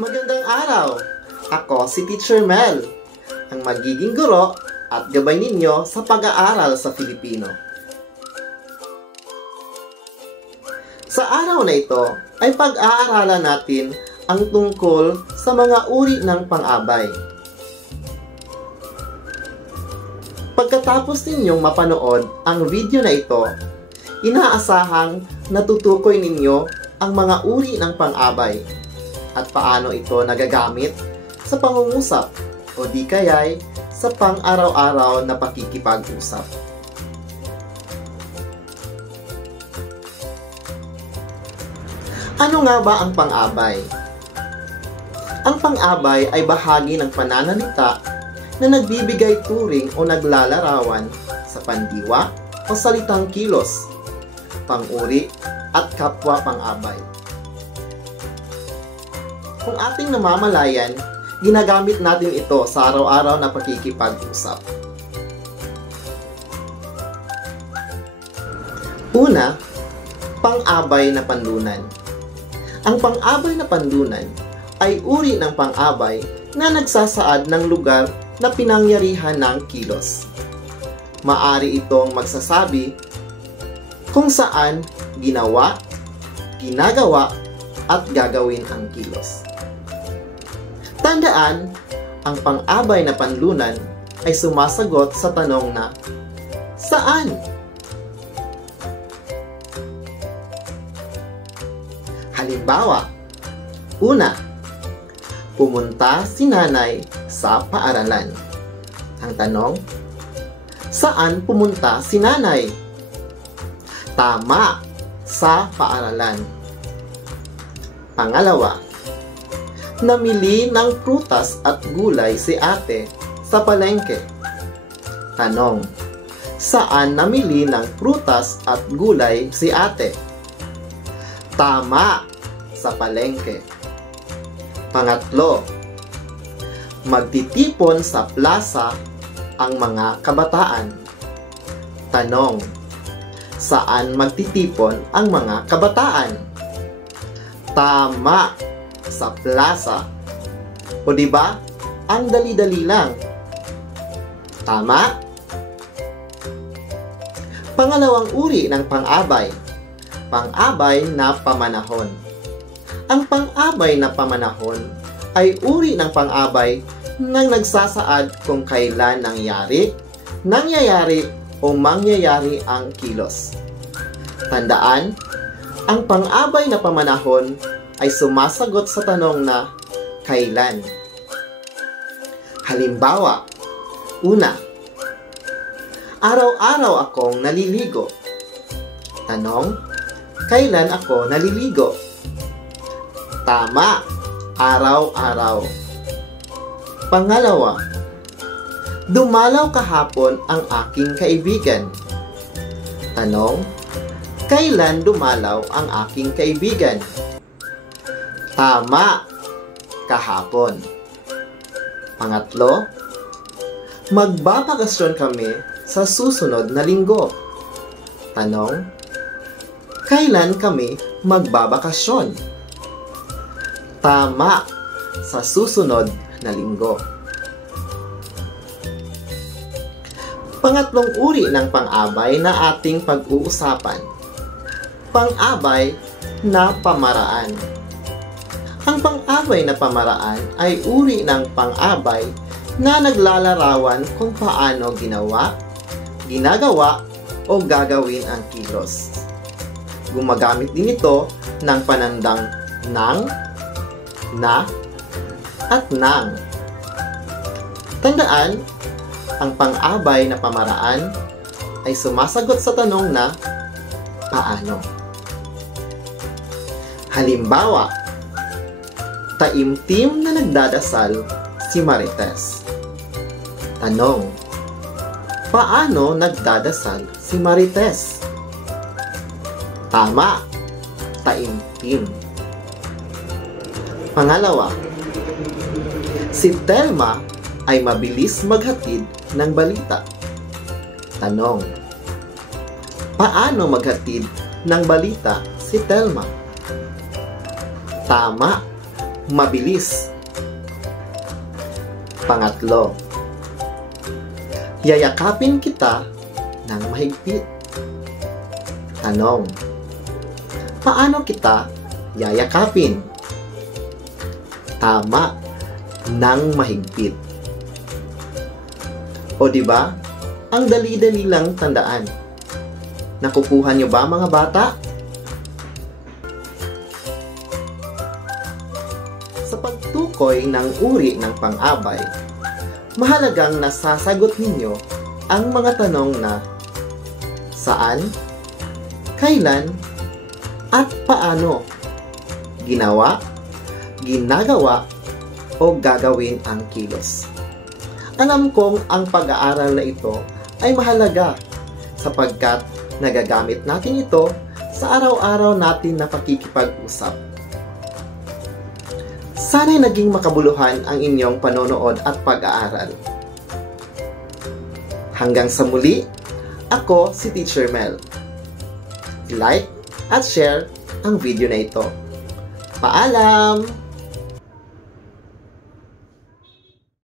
Magandang araw! Ako si Teacher Mel, ang magiging guro at gabay ninyo sa pag-aaral sa Filipino. Sa araw na ito ay pag-aaralan natin ang tungkol sa mga uri ng pang-abay. Pagkatapos ninyong mapanood ang video na ito, inaasahang natutukoy ninyo ang mga uri ng pang-abay at paano ito nagagamit sa pangungusap o di kaya'y sa pang-araw-araw na pakikipag-usap. Ano nga ba ang pang-abay? Ang pang-abay ay bahagi ng pananalita na nagbibigay turing o naglalarawan sa pandiwa o salitang kilos, pang-uri at kapwa pang-abay. Kung ating namamalayan, ginagamit natin ito sa araw-araw na pakikipag-usap. Una, pang-abay na panlunan. Ang pang-abay na panlunan ay uri ng pang-abay na nagsasaad ng lugar na pinangyarihan ng kilos. Maari itong magsasabi kung saan ginawa, ginagawa, at gagawin ang kilos. Tandaan, ang pang-abay na panlunan ay sumasagot sa tanong na, saan? Halimbawa, una, pumunta si nanay sa paaralan. Ang tanong, saan pumunta si nanay? Tama, sa paaralan. Pangalawa, namili ng prutas at gulay si ate sa palengke. Tanong, saan namili ng prutas at gulay si ate? Tama, sa palengke. Pangatlo, magtitipon sa plaza ang mga kabataan. Tanong, saan magtitipon ang mga kabataan? Tama, sa plaza. O diba? Ang dali-dali lang. Tama? Pangalawang uri ng pang-abay, pang-abay na pamanahon. Ang pang-abay na pamanahon ay uri ng pang-abay na nagsasaad kung kailan nangyayari o mangyayari ang kilos. Tandaan, ang pang-abay na pamanahon ay sumasagot sa tanong na kailan. Halimbawa, una, araw-araw akong naliligo. Tanong, kailan ako naliligo? Tama, araw-araw. Pangalawa, dumalaw kahapon ang aking kaibigan. Tanong, kailan dumalaw ang aking kaibigan? Tama, kahapon. Pangatlo, magbabakasyon kami sa susunod na linggo. Tanong, kailan kami magbabakasyon? Tama, sa susunod na linggo. Pangatlong uri ng pang-abay na ating pag-uusapan, pang-abay na pamaraan. Ang pang-abay na pamaraan ay uri ng pang-abay na naglalarawan kung paano ginawa, ginagawa, o gagawin ang kilos. Gumagamit din ito ng panandang nang, na, at nang. Tandaan, ang pang-abay na pamaraan ay sumasagot sa tanong na paano. Halimbawa, taimtim na nagdadasal si Marites. Tanong, paano nagdadasal si Marites? Tama, taimtim. Pangalawa, si Telma ay mabilis maghatid ng balita. Tanong, paano maghatid ng balita si Telma? Tama, mabilis. Pangatlo, yayakapin kita ng mahigpit. Tanong, paano kita yayakapin? Tama, ng mahigpit. O di ba? Ang dali-dali lang tandaan. Nakukuha niyo ba, mga bata? Sa pagtukoy ng uri ng pang-abay, mahalagang nasasagot ninyo ang mga tanong na saan, kailan, at paano ginawa, ginagawa, o gagawin ang kilos. Alam kong ang pag-aaral na ito ay mahalaga sapagkat nagagamit natin ito sa araw-araw natin na pakikipag-usap. Sana'y naging makabuluhan ang inyong panonood at pag-aaral. Hanggang sa muli, ako si Teacher Mel. Like at share ang video na ito. Paalam!